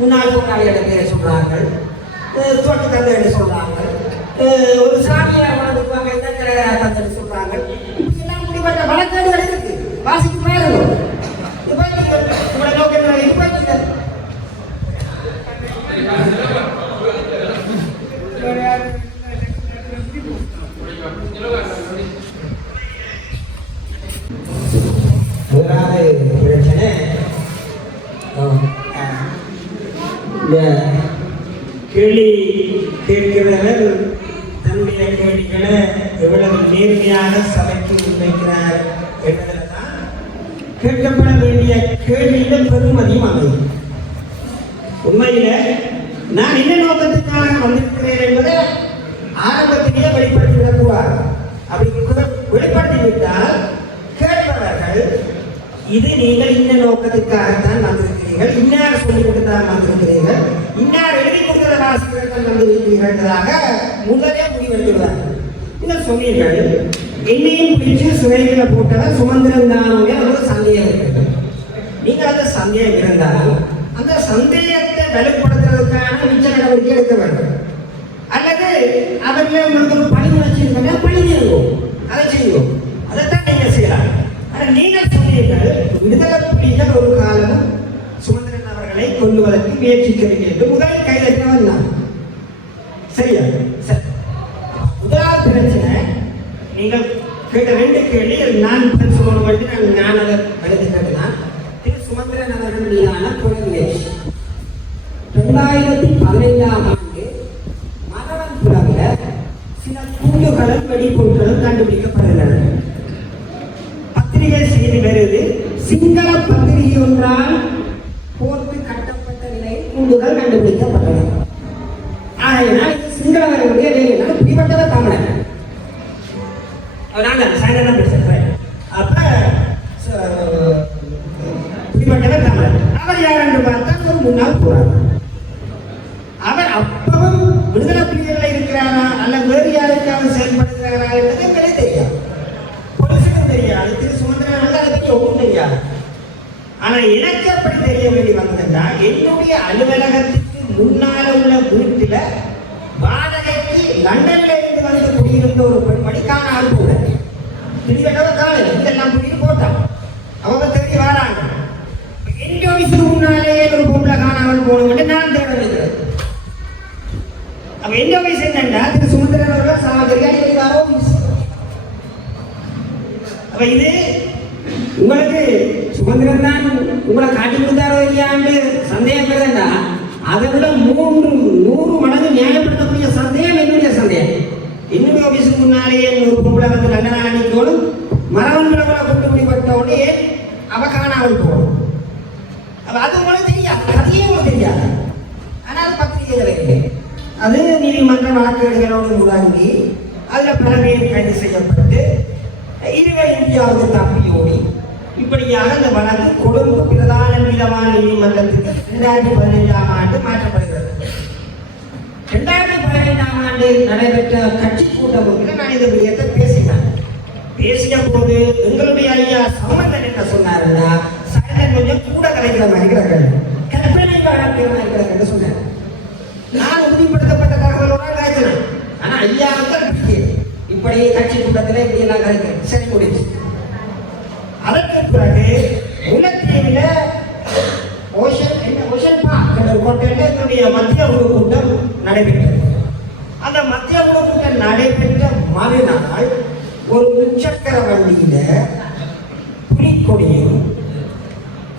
முன்னாள் போராளிகளை பேரை சொல்றார்கள், தோட்ட தந்தை சொல்றாங்க, ஒரு சாமியார் வளர்ந்துக்குவாங்க, இந்த தந்தை சொல்றாங்க. இப்படிலாம் இப்படிப்பட்ட வழக்கேடுகள் இருக்கு. வாசிக்கு பாருங்க. இப்ப உங்களோட நோக்கம் இப்ப பிரச்சனை இந்த கேள்வி கேட்கிறவர்கள் தன்னுடைய கேள்விகளை எவ்வளவு நேர்மையாக சபைக்கு முன்வைக்கிறார் என்பதுதான் கேட்கப்பட வேண்டிய கேள்வியில பெருமதியும் அமையும். உண்மையில நான் என்ன நோக்கத்துக்காக வந்திருக்கிறேன் என்பதை ஆரம்பத்திலேயே வெளிப்படுத்தி விடக்கூடாது. அப்படி வெளிப்படுத்திவிட்டால் கேட்பவர்கள் இது நீங்கள் இந்த நோக்கத்துக்காகத்தான் வந்திருக்கிறீர்கள், இன்னார் சொல்லிவிட்டு தான் வந்திருக்கிறீர்கள், இன்னார் எழுதி கொடுக்கிற வாசிக்கிறீர்கள் வந்திருக்கிறீர்களாக முதலே முடிவெடுத்துள்ளார்கள். நீங்கள் சொன்னீர்கள் என்னையும் பிடிச்சு சிறைகளை போட்டவர் சுமந்திரன் தானே ஒரு சந்தேகம் இருக்கிறது. நீங்கள் அந்த சந்தேகம் இருந்தால் அந்த சந்தேகத்தை வலுப்படுத்துறதுக்கான மிச்ச நடவடிக்கை எடுக்க வேண்டும். அல்லது அவர்களே உங்களுக்கு ஒரு பணி வச்சிருக்கா பணி செய்வோம், அதை செய்வோம், அதைத்தான் நீங்கள் செய்யலாம். ஆனால் நீங்கள் சொன்னீர்கள் விடுதலை புலிகள் ஒரு காலமும் சுமந்திரன் அவர்களை கொல்லுவதற்கு முயற்சிக்கவில்லை என்று முதல் கைதட்டினவன் நான். சரியா? சரி. முதலாவது பிரச்சனை நீங்கள் கேட்ட ரெண்டு கேள்வி நான் சொல்ல வேண்டி நான் அதை எழுதிக்கிட்டேன். திரு சுமந்திரன் அவர்கள் மீதான தொடர் முயற்சி 2015ஆம் ஆண்டு மரவன்புறவில் சில கூண்டுகளும் வெடிப்பொருட்களும் கண்டுபிடிக்கப்படுகின்றன. பத்திரிகை செய்தி வருது, சிங்கள பத்திரிகை ஒன்றால் போர்த்து கட்டப்பட்ட நிலையில் கூண்டுகள் கண்டுபிடிக்கப்பட்டன. ஆகையினால் இது சிங்களவர்களுடைய வேலையினால் பிடிபட்டத தமிழன். நாங்கள் சாயந்தரம் பேசுகிறேன். அப்ப பிடிபட்டவர் தமிழன். அவர் யார் என்று பார்த்தால் ஒரு முன்னாள் போராளி. அவர் அப்பவும் விடுதலை புலிகளில் இருக்கிறாரா அல்ல வேறு யாருக்காவது செயல்படுகிறாரா என்பது எங்களுக்கு தெரியாது, பொலிசுக்கும் தெரியாது, திரு சுமந்திரன் அதை பற்றி ஒன்றும் தெரியாது. ஆனால் எனக்கு அப்படி தெரிய வேண்டி வந்ததுன்னா என்னுடைய அலுவலகத்துக்கு முன்னால உள்ள வீட்டில் வாடகைக்கு லண்டன்ல இருந்து வந்து குடியிருந்த ஒரு படிக்கான ஆள் கூட திடீரென காலையில் இதெல்லாம் குடியிரு போட்டான். அவங்க தேடி வராங்க. எந்த ஆஃபீஸுக்கு முன்னாலேயே ஒரு பொம்பளை காணாமல் போனவங்க நான் தேட வைக்கிறேன். அப்ப எந்த ஆஃபீஸ் என்னன்னா திரு சுமந்திரன் அவர்கள் சாகரியா ஆஃபீஸ். அப்ப இது உங்களுக்கு சுமந்திரன் தான் உங்களை காட்டி கொடுத்தாரோ இல்லையாண்டு சந்தேகப்படுறா, அதை விட 100 மடங்கு நியாயப்படுத்தக்கூடிய சந்தேகம் என்னுடைய சந்தேகம். என்னுடைய ஆஃபீஸுக்கு முன்னாலேயே ஒரு பொம்பளை வந்து லண்டனால நிற்கணும், மரவன்களை கொண்டு முடிப்பட்ட உடனே அவ காணாமல் போகணும். அது உங்களுக்கு தெரியாது, கதையே உங்களுக்கு தெரியாது. ஆனால் பத்திரிகைகள் இருக்கு, அது நீதிமன்ற வழக்குகளோடு முழங்கி அதில் பல பேர் கைது செய்யப்பட்டு இருவர் இந்தியாவுக்கு தப்பியோடி இப்படியாக இந்த வழக்கு கொழும்பு பிரதான நீதவான் நீதிமன்றத்துக்கு 2015ஆம் ஆண்டு மாற்றப்படுகிறது. 2015ஆம் ஆண்டு நடைபெற்ற கட்சி கூட்டம் நான் இந்த விடயத்தை பேசினேன். பேசிய போது எங்களுடைய ஐயா சம்பந்தன் என்ன சொன்னாருன்னா, சைலன் கொஞ்சம் கூட கலைக்கிற மாதிரி இருக்கிறார்கள், கற்பனை வளர்க்கிற மாதிரி இருக்கிறார்கள் சொன்னார். நான் உறுதிப்படுத்தப்பட்ட தகவலோட கலைக்கிறேன். ஆனா ஐயா வந்து இப்படி கட்சி கூட்டத்தில் இப்படி எல்லாம் கலைக்கிறேன். சரி முடிஞ்சு. அதற்கு பிறகு முல்லைத்தீவில் ஓஷன் பார்க் என்ற கோட்டையில் என்னுடைய மத்திய குழு கூட்டம் நடைபெற்றது. அந்த மத்திய குழு கூட்டம் நடைபெற்ற மறுநாள் ஒரு முச்சக்கர வண்டியில புலிக்கொடியும்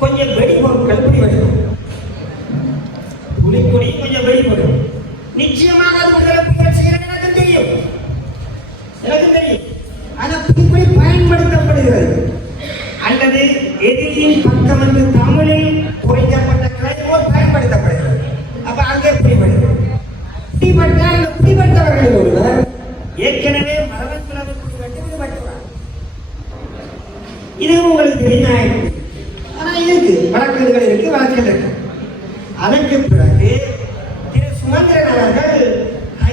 கொஞ்சம் வெடிபொருட்கள் பிடிபடும். புலிக்கொடியும் கொஞ்சம் வெடிபடும். நிச்சயமாக அது விடுதலை புலிகள் செய்யறது எனக்கு தெரியும். ஆனா புலிக்கொடி பயன் பயன்படுத்தப்படுகிறது அல்லது எதிரியின் பக்கம் என்று தமிழில் குறைக்கப்பட்ட கிளைமோர் பயன்படுத்தப்படுகிறது. அப்ப அங்கே பிடிபட்டவர்கள் ஒருவர் ஏற்கனவே மரணத்திலிருந்து பிடிபட்டு விடுபட்டுவார். இது உங்களுக்கு தெரியும். ஆனா இருக்கு வழக்குகள் இருக்கு. அதற்கு பிறகு திரு சுமந்திரன் அவர்கள்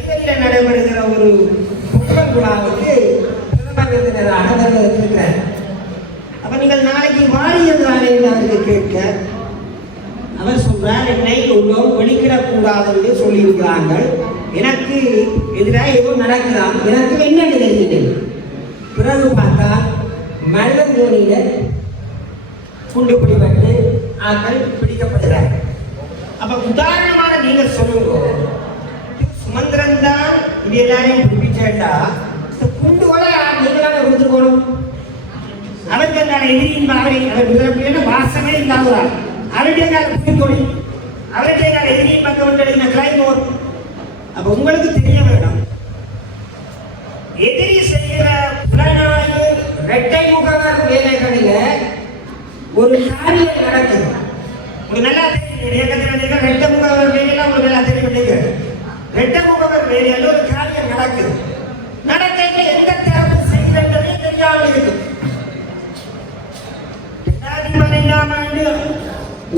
கையில் நடைபெறுகிற ஒரு புத்தக விழாவுக்கு பிரதம விருந்தினராக இருக்கிறார். அப்ப நீங்கள் நாளைக்கு வாரியதானே அவருக்கு கேட்க அவர் சொல்றார், என்னை ஒன்றும் வெளிக்கிடக்கூடாது என்று சொல்லியிருக்கிறாங்க. எனக்கு எதிராக ஏதோ நடக்கலாம், எனக்கு என்ன தெரிஞ்சது. பிறகு பார்த்தா மல்லங்கோணியில குண்டு பிடிபட்டு ஆக்கள் பிடிக்கப்படுகிறார். அப்ப உதாரணமாக நீங்க சொல்லுங்க, சுமந்திரன் தான் இது எல்லாரையும் பிடிச்சா குண்டுகளை நீங்களாக கொடுத்துருக்கணும். அவருக்கு அந்த எதிரியின் அவரை வாசமே இல்லாதவரால் அவருடைய புரிந்தொழி அவருடைய எதிரியின் பக்கம் கிளைமோர். அப்ப உங்களுக்கு தெரிய வேணும், எதிரி செய்கிற புலனாய்வு இரட்டை முகவர் வேலைகளில ஒரு காரியம் நடக்குது. ஒரு நல்லா தெரியும், ரெட்டை முகவர் வேலையெல்லாம் உங்களுக்கு நல்லா தெரியும். ரெட்டை முகவர் வேலையில ஒரு காரியம் நடக்குது. நடக்க எந்த தரப்பு செய்கிறதே தெரியாமல் இருக்கு.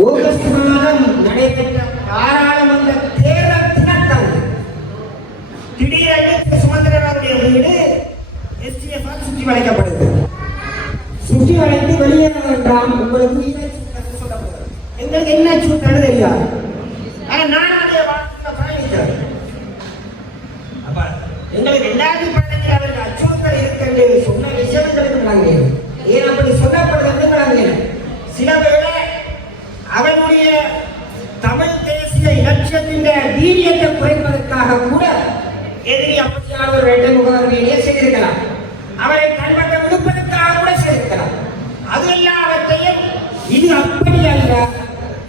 ஆகஸ்ட் மாதம் நடைபெற்ற பாராளுமன்ற தேர்தல் தினத்தன்று திடீரென்று சுமந்திரனுடைய வீடு STF சுற்றி வளைக்கப்படுது. சுற்றி வளைத்து வெளியேற வேண்டாம், உங்களுக்கு எங்களுக்கு என்ன சூழ்நிலை தெரியாது. ஆனா நான் அதே வாழ்க்கையில் பயணிக்கிறேன். அப்ப எங்களுக்கு எல்லாத்தையும் பயணிக்கிற அவருக்கு அச்சுறுத்தல் இருக்கு சொன்ன விஷயங்களுக்கு நாங்கள் ஏன் அப்படி சொல்லப்படுறது நாங்கள் சில வேளை அவனுடைய தமிழ் தேசிய இலட்சியத்தின் வீரியத்தை குறைப்பதற்காக கூட எதிரி அப்படியான ஒரு இரட்டை முகவர் வேலையை செய்திருக்கலாம். அவரை தன்பட்ட விடுப்பதற்காக கூட செய்திருக்கலாம். அது எல்லாவற்றையும் இது அப்படி அல்ல,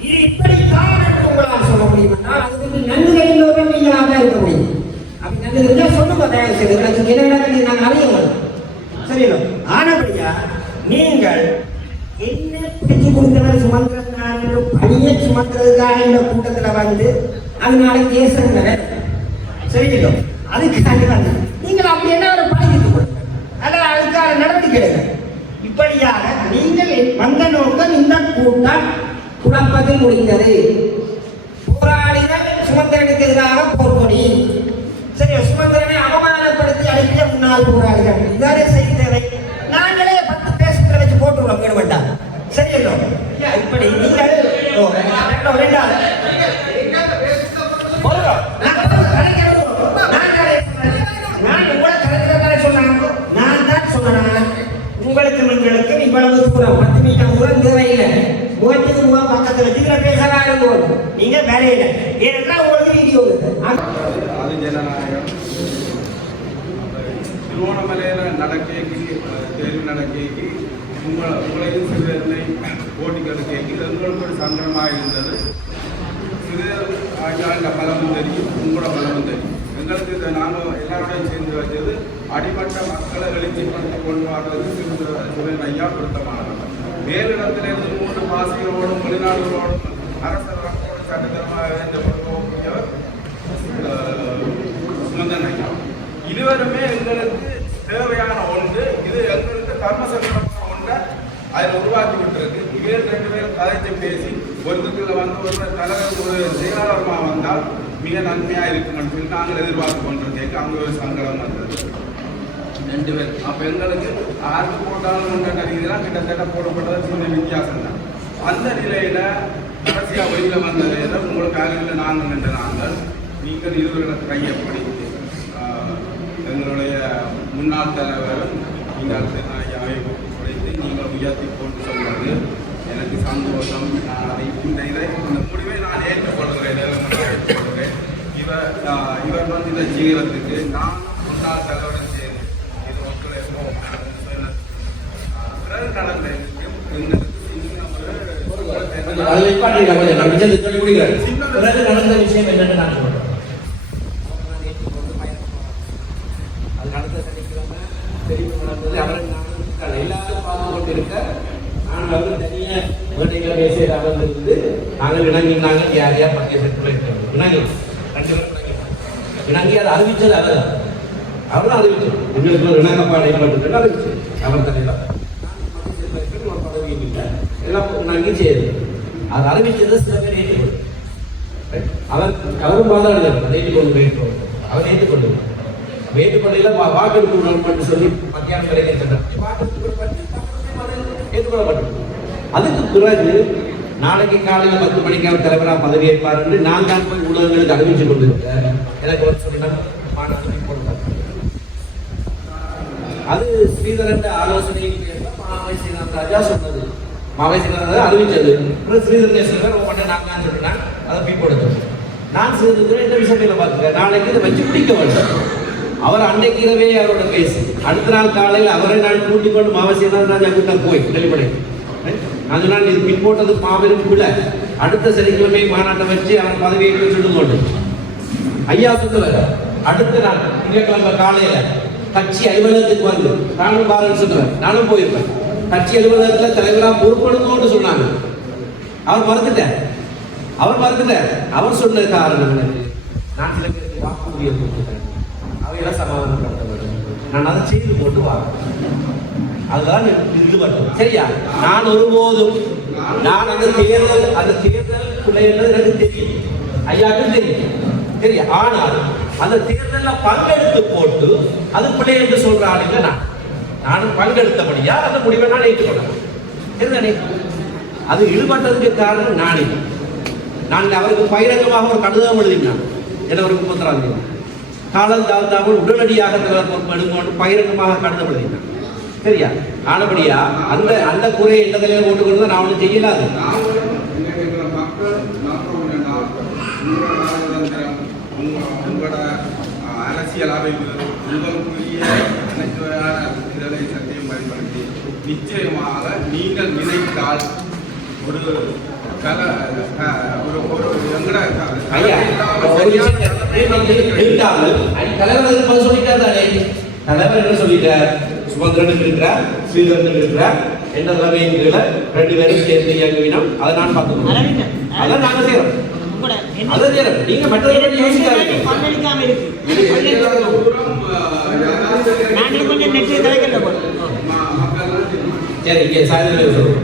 இது இப்படித்தான் என்று உங்களால் சொல்ல முடியும் என்றால் அதுக்கு நன்கு தெரிந்தவர்கள் நீங்களாக தான் இருக்க முடியும். அப்படி நன்கு தெரிஞ்சால் சொல்லுங்க, தயவு செய்து என்ன நடக்கிறது நாங்கள் அறியணும். சரியா? ஆனபடியா நீங்கள் என்ன பிடிச்சு கொடுத்தவர் சுமந்திரன் பணியை சுமத்துறதுக்காக இந்த கூட்டத்தில் வந்து அதனால கேசுங்க சரிங்களோ, அதுக்காக வந்து நீங்கள் அப்படி என்ன ஒரு பணிக்கு கொடுங்க, அதான் அதுக்கான நடவடிக்கை எடுங்க. இப்படியாக நீங்கள் வந்த நோக்கம் இந்த கூட்டம் குழப்பத்தில் முடிந்தது. போராளிகள் சுமந்திரனுக்கு எதிராக போர்க்கொடி, சரி சுமந்திரனை அவமானப்படுத்தி அனுப்பிய முன்னாள் போராளிகள் இதானே செய்தவை. நாங்களே 10 பேசுகிற வச்சு போட்டுருவோம் வேணுமெண்டா சரியில்லோ. இப்படி நீங்கள் நான் தான் சொன்னேன் உங்களுக்கு நீங்களுக்கு இவ்வளவு தூரம் 10 மீட்டர் தூரம் தேவையில்லை. முகத்துக்கு முகம் பக்கத்தில் வச்சு பேசலாம் போது நீங்க வேலையில்லை. ஏனென்றால் உங்களுக்கு வீடியோ திருவோணமலையில நடக்கேக்கு தேர்வு நடக்கேக்கு உங்களையும் சிறுவர்களை போட்டிகள் கேட்கி எங்களுக்கு ஒரு சங்கடமாக இருந்தது. இந்த பலமும் தெரியும், உங்களோட பலமும் தெரியும். எங்களுக்கு இதை நாங்கள் எல்லாரோடையும் சேர்ந்து வச்சது அடிமட்ட மக்களை எழுச்சிப்படுத்தி கொண்டு வர்றது சிறுவன் ஐயா பொருத்தமானது. வேறு இடத்திலிருந்து 3 பாசிகளோடும் வெளிநாடுகளோடும் அரசரோடும் சட்டத்தரமாக வேண்டப்படக்கூடியவர் சுமந்தன் ஐயா. இருவருமே எங்களுக்கு தேவையான ஒன்று. இது எங்களுக்கு கர்ம சங்கடமான ஒன்றை அதில் உருவாக்கி விட்டுருக்கு. இவர் 2 பேரும் கதைச்சு பேசி ஒருத்தருக்குள்ள வந்து ஒரு தலைவர் ஒரு செயலாளர்மாக வந்தால் மிக நன்மையாக இருக்குமென்னு சொல்லி நாங்கள் எதிர்பார்த்து கொண்டிருக்கேன். அவங்க ஒரு சங்கடம் வந்தது 2 பேர். அப்போ எங்களுக்கு ஆர்க்கு போட்டாலும் கருதிதான் கிட்டத்தட்ட போடப்பட்டது சின்ன வித்தியாசம் தான். அந்த நிலையில கடைசியாக வெளியில் வந்தது உங்களுக்கு அருகில் நாங்கள் நின்று நாங்கள் நீங்கள் இருவர்களுக்கு கையப்படி எங்களுடைய முன்னாள் தலைவர் நீங்கள் உடைத்து நீங்கள் உயர்த்தி கொண்டு சொன்னது எனக்கு சந்தோஷம். நான் அதை இந்த முடிவை நான் ஏற்றுக்கொள்கிறேன். இவர் வந்து இந்த ஜீவனத்துக்கு நான் முன்னாள் தலைவருடன் சேர்ந்து இது ஒத்துழைப்போம் பிறகு நடந்த விஷயம் என்னன்னு நான் சொல்றேன். பார்த்து கொண்டிருக்க நாங்கள் வந்து தனியாக வீட்டையில் பேசி அமர்ந்திருந்து நாங்கள் இணங்கினாங்க யார் யார் பற்றிய செட்டில் இணங்கி 2 பேரும் இணங்கி அதை அறிவித்தது அவர் அவரும் அறிவிச்சோம் எங்களுக்கு ஒரு இணக்கப்பாடு ஏற்பட்டு அறிவிச்சு அவர் தலைவர் ஒரு பதவியும் இல்லை எல்லாம் இணங்கி செய்யுது அது அறிவிச்சது சில பேர் ஏற்றுக்கொண்டு அவரும் வாதாடுகிறார் ஏற்றுக்கொண்டு ஏற்றுக்கொண்டு அவர் ஏற்றுக்கொண்டு ஏற்றுக்கொள்ளையில் வாக்கெடுப்பு உடன்பட்டு சொல்லி மத்தியானம் வரைக்கும் சென்றார் வாக்கெடுப்பு ஏற்றுக்கொள்ளப்பட்டது. அதுக்கு பிறகு நாளைக்கு காலையில் 10 மணிக்கு அவர் தலைவராக பதவியேற்பார் என்று நான் தான் போய் ஊடகங்களுக்கு அறிவிச்சு கொண்டிருக்கேன். எனக்கு ஒரு சொல்லினா அது ஸ்ரீதரன் ஆலோசனையில் மாவை சீனாத் ராஜா சொன்னது. மாவை சீனாத் ராஜா அறிவிச்சது. அப்புறம் ஸ்ரீதரன் ஒவ்வொன்றை நான் தான் சொல்லினேன். அதை போய் கொடுத்தேன். நான் ஸ்ரீதரன் இந்த விஷயத்தில் பார்த்துக்கிறேன். நாளைக்கு இதை வச்சு பிடிக்க வேண்டும். அவர் அன்னைக்கு இரவே அவரோட பேசி அடுத்த நாள் காலையில் அவரை நான் கூட்டிக் கொண்டு மாவை சீனாத் ராஜா கிட்ட போய் வெளிப்படை நான் சொன்னால் இது பின்போட்டது மாபெரும் பிள்ளை. அடுத்த சனிக்கிழமை மாநாட்டை வச்சு அவர் பதவியை சொல்லிக் கொண்டு ஐயா சொல்லுவார். அடுத்த நாள் திங்கட்கிழமை காலையில கட்சி அலுவலகத்துக்கு வந்து நானும் பாருன்னு சொல்லுவேன். நானும் போயிருப்பேன். கட்சி அலுவலகத்தில் தலைவராக பொறுப்படுத்தோன்னு சொன்னாங்க. அவர் மறுத்துட்டார். அவர் சொன்ன காரணம் நான் சில பேருக்கு வாக்குறுதியை கொடுத்துட்டேன். அவையெல்லாம் சமாதானப்படுத்த வேண்டும். நான் அதை செய்து போட்டு வாங்க அதுதான் ஈடுபட்டோம். சரியா? நான் ஒருபோதும் நான் அந்த தேர்தல் பிள்ளை என்பது எனக்கு தெரியும், ஐயாவுக்கும் தெரியும். சரியா? ஆனால் அந்த தேர்தலில் பங்கெடுத்து போட்டு அது பிள்ளை என்று சொல்ற ஆளுங்க நானும் பங்கெடுத்தபடியா அந்த முடிவை நான் ஏற்றுக்கொண்டேன். சரிதானே? அது ஈடுபட்டதுக்கு காரணம் நான் அவருக்கு பகிரங்கமாக ஒரு கடிதம் எழுதினான். ஜனவரி 31 காலம் தாழ்த்தாமல் உடனடியாக எடுத்து பகிரங்கமாக கடிதம் எழுதினான். சரியா? ஆனபடியா அந்த குறையை எந்த தலைவர் போட்டுக்கொண்டு நான் ஒன்றும் செய்யலாது. உங்களோட அரசியல் அமைப்பு உங்களுக்குரிய இதனை சத்தியம் பயன்படுத்தி நிச்சயமாக நீங்கள் நினைத்தால் ஒரு தலைவர் என்ன சொல்லிட்டார்? சுமந்திரனுக்கு இருக்கிறார், ஸ்ரீதரனுக்கு இருக்கிறார், என்ற தலைமையின் கீழே 2 பேரும் சேர்ந்து இயங்குவினோம். அதை நான் பார்த்துக்கணும். அதான் நாங்கள் செய்யறோம். அதை செய்யறோம். நீங்க மற்றவர்கள் யோசிக்காதீங்க. சரி, சாயந்தரம்